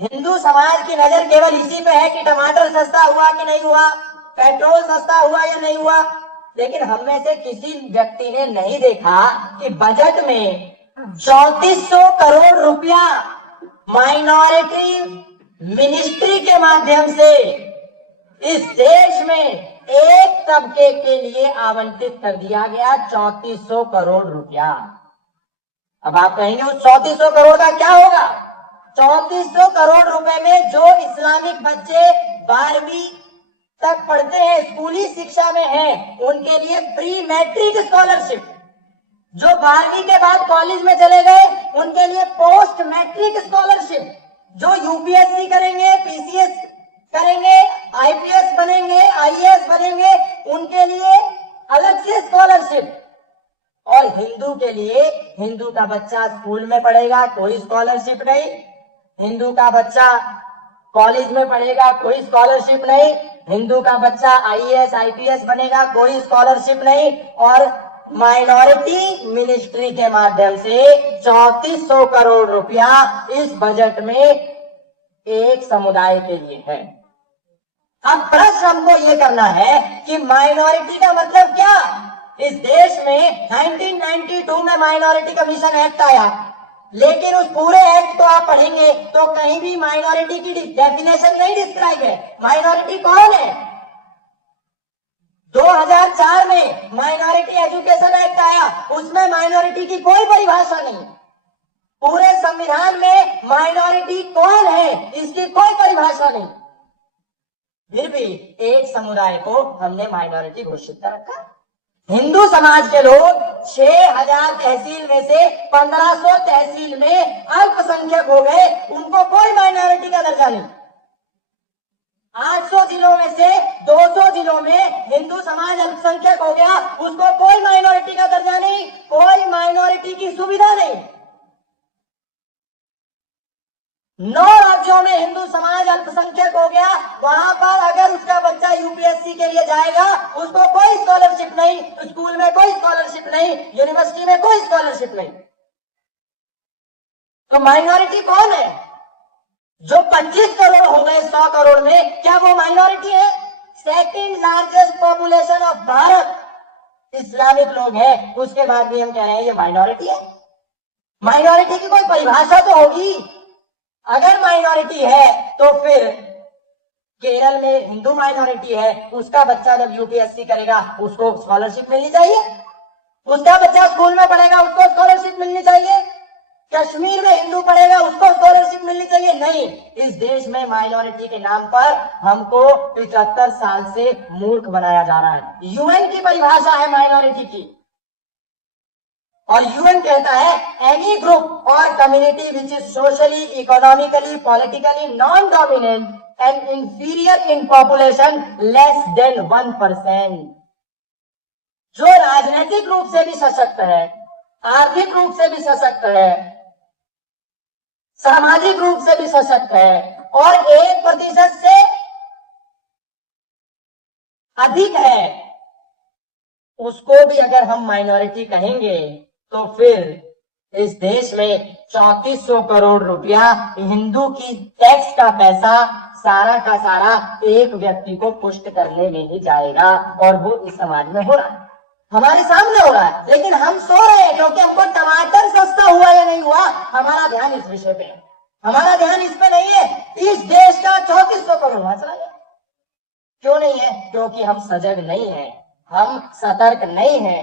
हिंदू समाज की नजर केवल इसी पे है कि टमाटर सस्ता हुआ कि नहीं हुआ, पेट्रोल सस्ता हुआ या नहीं हुआ। लेकिन हम में से किसी व्यक्ति ने नहीं देखा कि बजट में 3400 करोड़ रुपया माइनॉरिटी मिनिस्ट्री के माध्यम से इस देश में एक तबके के लिए आवंटित कर दिया गया। 3400 करोड़ रुपया। अब आप कहेंगे उस 3400 करोड़ का क्या होगा? 3400 करोड़ रुपए में जो इस्लामिक बच्चे 12वीं तक पढ़ते हैं, स्कूली शिक्षा में हैं, उनके लिए प्री मैट्रिक स्कॉलरशिप। जो 12वीं के बाद कॉलेज में चले गए उनके लिए पोस्ट मैट्रिक स्कॉलरशिप। जो यूपीएससी करेंगे, पीसीएस करेंगे, आईपीएस बनेंगे, आईएएस बनेंगे, उनके लिए अलग से स्कॉलरशिप। और हिंदू के लिए, हिंदू का बच्चा स्कूल में पढ़ेगा, कोई स्कॉलरशिप नहीं। हिंदू का बच्चा कॉलेज में पढ़ेगा, कोई स्कॉलरशिप नहीं। हिंदू का बच्चा आईएएस आईपीएस बनेगा, कोई स्कॉलरशिप नहीं। और माइनॉरिटी मिनिस्ट्री के माध्यम से 3400 करोड़ रुपया इस बजट में एक समुदाय के लिए है। अब प्रश्न हमको ये करना है कि माइनॉरिटी का मतलब क्या? इस देश में 1992 में माइनॉरिटी कमीशन एक्ट आया, लेकिन उस पूरे एक्ट को आप पढ़ेंगे तो कहीं भी माइनॉरिटी की डेफिनेशन नहीं डिस्क्राइब है। माइनॉरिटी कौन है? 2004 में माइनॉरिटी एजुकेशन एक्ट आया, उसमें माइनॉरिटी की कोई परिभाषा नहीं। पूरे संविधान में माइनॉरिटी कौन है इसकी कोई परिभाषा नहीं। फिर भी एक समुदाय को हमने माइनॉरिटी घोषित कर रखा। हिंदू समाज के लोग 6000 तहसील में से 1500 तहसील में अल्पसंख्यक हो गए, उनको कोई माइनॉरिटी का दर्जा नहीं। 800 जिलों में से 200 जिलों में हिंदू समाज अल्पसंख्यक हो गया, उसको कोई माइनॉरिटी का दर्जा नहीं, कोई माइनॉरिटी की सुविधा नहीं। 9 राज्यों में हिंदू समाज अल्पसंख्यक हो गया, वहां पर अगर उसका बच्चा यूपीएससी के लिए जाएगा उसको कोई स्कॉलरशिप नहीं, स्कूल में कोई स्कॉलरशिप नहीं, यूनिवर्सिटी में कोई स्कॉलरशिप नहीं। तो माइनॉरिटी कौन है? जो 25 करोड़ हो गए 100 करोड़ में, क्या वो माइनॉरिटी है? Second largest population of Bharat Islamic लोग हैं, उसके बाद भी हम कह रहे हैं ये माइनॉरिटी है। माइनॉरिटी की कोई परिभाषा तो होगी। अगर माइनॉरिटी है तो फिर केरल में हिंदू माइनॉरिटी है, उसका बच्चा जब यूपीएससी करेगा उसको स्कॉलरशिप मिलनी चाहिए। उसका बच्चा स्कूल में पढ़ेगा उसको स्कॉलरशिप मिलनी चाहिए। कश्मीर में हिंदू पढ़ेगा उसको स्कॉलरशिप मिलनी चाहिए। नहीं, इस देश में माइनॉरिटी के नाम पर हमको 75 साल से मूर्ख बनाया जा रहा है। यूएन की परिभाषा है माइनॉरिटी की, और यूएन कहता है एनी ग्रुप और community which is socially, economically, politically non dominant and inferior in population less than 1%। जो राजनीतिक रूप से भी सशक्त है, आर्थिक रूप से भी सशक्त है, सामाजिक रूप से भी सशक्त है और 1% से अधिक है, उसको भी अगर हम माइनॉरिटी कहेंगे तो फिर इस देश में 3400 करोड़ रुपया हिंदू की टैक्स का पैसा सारा का सारा एक व्यक्ति को पुष्ट करने में ही जाएगा। और वो इस समाज में हो रहा है, हमारे सामने हो रहा है, लेकिन हम सो रहे हैं क्योंकि हमको टमाटर सस्ता हुआ या नहीं हुआ हमारा ध्यान इस विषय पे है, हमारा ध्यान इस पे नहीं है। इस देश का 3400 करोड़ वहां चला गया। क्यों नहीं है? क्योंकि हम सजग नहीं है, हम सतर्क नहीं है।